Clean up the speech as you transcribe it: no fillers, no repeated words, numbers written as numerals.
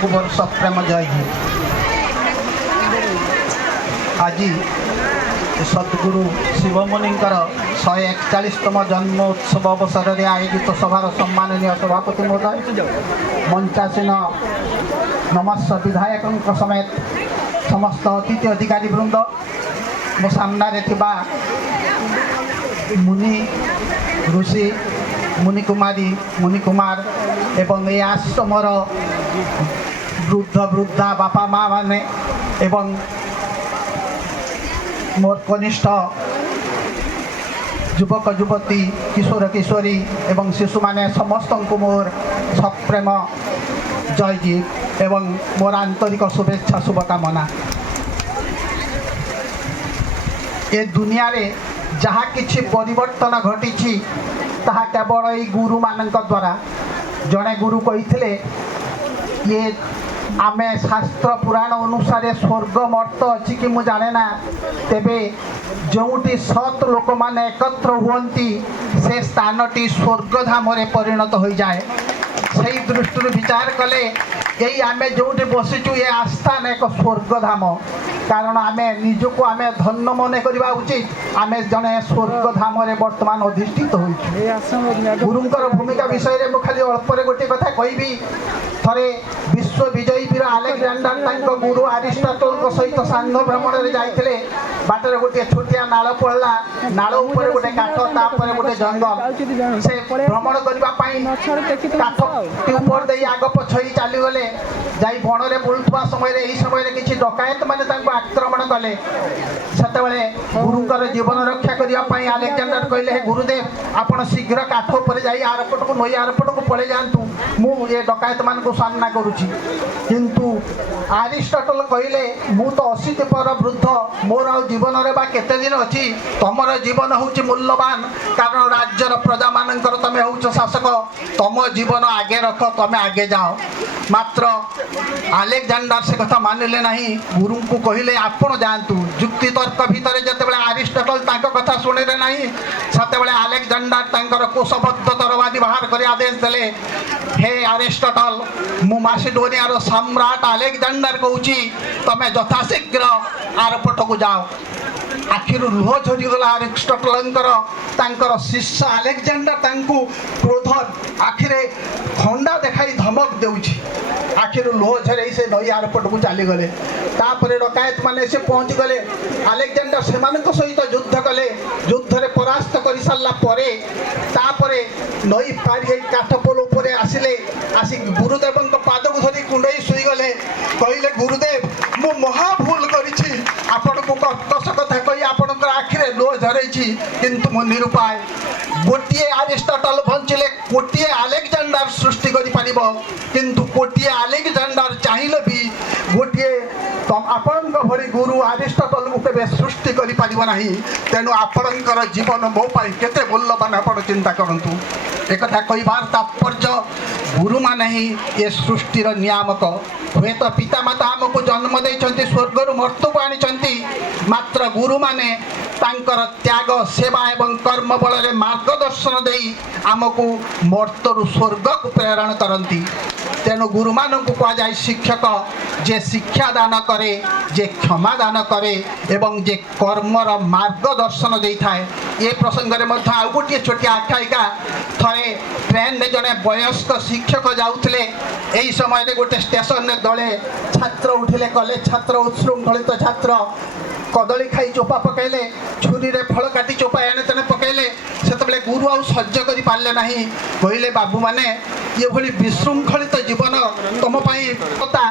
को मोर सप्रेम जय ही। आज सद्गुरु शिवमुनिंकर 141तम जन्म उत्सव अवसर में आयोजित सभार सम्माननीय सभापति महोदय, मंचासीन नमस्स विधायकों समेत समस्त अतिथि अधिकारी वृंद, मो सामने थिबा मुनि ऋषि मुनि कुमारी मुनि कुमार एवं ये आश्रमर वृद्ध वृद्धा बापा माँ माने एवं मोर कनिष्ठ युवक युवती किशोर किशोरी एवं शिशु माने समस्त को मोर सप्रेम जय जी एवं मोर आंतरिक शुभेच्छा शुभकामना। ए दुनिया रे जहाँ किछि परिवर्तन घटी ताहा केवल ये गुरु मानक द्वारा। जड़े गुरु कही ये आमे शास्त्र पुराण अनुसार स्वर्ग मर्त अच्छी कि मु जाने ना, तेबे जोटी सत लोक माने एकत्र हुअंती से स्थानटी स्वर्गधाम परिणत हो जाए। से दृष्टि विचार कले यही आमे जोटी बसीचु ये आस्थान एक स्वर्गधाम, कारण आमे निजको आमे धन्य मन करवा उचित। आमे जने स्वर्गधाम वर्तमान अधिष्ठित हो। गुरुंकर भूमिका विषय में खाली अल्परे गोटे कथा कहबी। थरे विश्व विजयी वीर आलेक्जेंडर गुरु अरिस्टोटल सहित सांघ भ्रमण में जाते बाटर गोटे छोटिया नाल पड़ा, नाल उपर गोटे काठ तापर गोटे जंगल, से भ्रमण करने काठ ऊपर दे आग पछई चलीगले जाई बण में बुलुवा समय समय किसी डकायत मैंने आक्रमण कले। सेतबेले गुरुंकर जीवन रक्षा करने आलेक्जेंडर कहले, हे गुरुदेव आपण शीघ्र काठ पर जाई आरपट को नई आरपट को पड़े जातु, मु ये डकायत मान को सामना करुछि। किंतु अरिस्टोटल कहले, मु तो 80 पर वृद्ध, मोर आ जीवन रे बा केते दिन अछि, तमर जीवन होछि मूल्यवान, कारण राज्यर प्रजा मानकर तमे होछ शासक, तम जीवन आगे रख, तमे आगे जाओ। मात्र आलेक्जेंडर से कथा मानिले नहीं। गुरु को कहले आपण जातु। युक्ति तर्क भितर जतेबेले अरिस्टोटल तांको कथा सुनिले नहीं, सेतेबेले आलेक्जेंडर तांकर कोशबद्ध तरवादी बाहर कर आदेश देले, हे अरिस्टोटल, मु मासिडोनियार सम्राट आलेक्जेंडर कहूची, तमे यथाशीघ्र आरपट को जाओ। आखिर लुह झरीगला अरिस्टोटलंकर शिष्य आलेक्जेंडर तांकु क्रोध आखिरे खंडा देखाई धमक देउछि। आखिर लुह झरे से नई आरपट को चली गले। तापर डकायत माने से पहुंच गले। आलेक्जेंडर सेमानक सहित युद्ध कले। युद्ध रे परास्त कर सारला परे तापरे नई पारी काठपोल उपरे आसिले। आसी गुरुदेवंक पाद को धरी कुंडई सुई गले। कहले, गुरुदेव मु महा भूल करिछि, आपण को कस कथा कही आपणकर आखिरे लुह झरैछि, किंतु मु निरुपाय। गोटिए अरिस्टोटल बंचिले कोटिए आलेक्जेंडर सृष्टि करि परिबो, किंतु कोटिए आलेक्जेंडर चाहिले भी गोटिए आपणक भरी गुरु अरिस्टोटल को केबे सृष्टि करि परिबो नाही। तेनु आपणकर जीवन मो पाई केते मूल्यवान आपण चिंता करंतु। एक कथा कहबार तात्पर्य, गुरु माने ही ये सृष्टिर नियामक। हुए तो पिता माता आमको जन्म देइछन्ति, स्वर्गरु मर्त्यु को आनिछन्ति, मात्र गुरु माने तांकर त्याग सेवा एवं कर्म बल रे मार्गदर्शन देई आमको मर्त्यु स्वर्ग को प्रेरण करती। तेणु गुरु मान को कह जाए शिक्षक, जे शिक्षा दान करे, जे क्षमा दान करे एवं जे कर्मर मार्गदर्शन दे थाए। ये प्रसंग में आ गोटे छोटिया आख्यायिका। थरे ट्रेन में जड़े वयस्क शिक्षक जाऊले, यही समय गोटे स्टेशन में दले छात्र उठिले। कॉलेज छात्र, उत्शृंखलित छात्र कदली खाई चोपा पकैले, छुरी रे फल काटी चोपा एने तेने पकैले। सेतबेले गुरु आउ सह्य करि पारले नाही। कहले, बाबू माने ये भली विशृंखलित जीवन तुम पई कथा।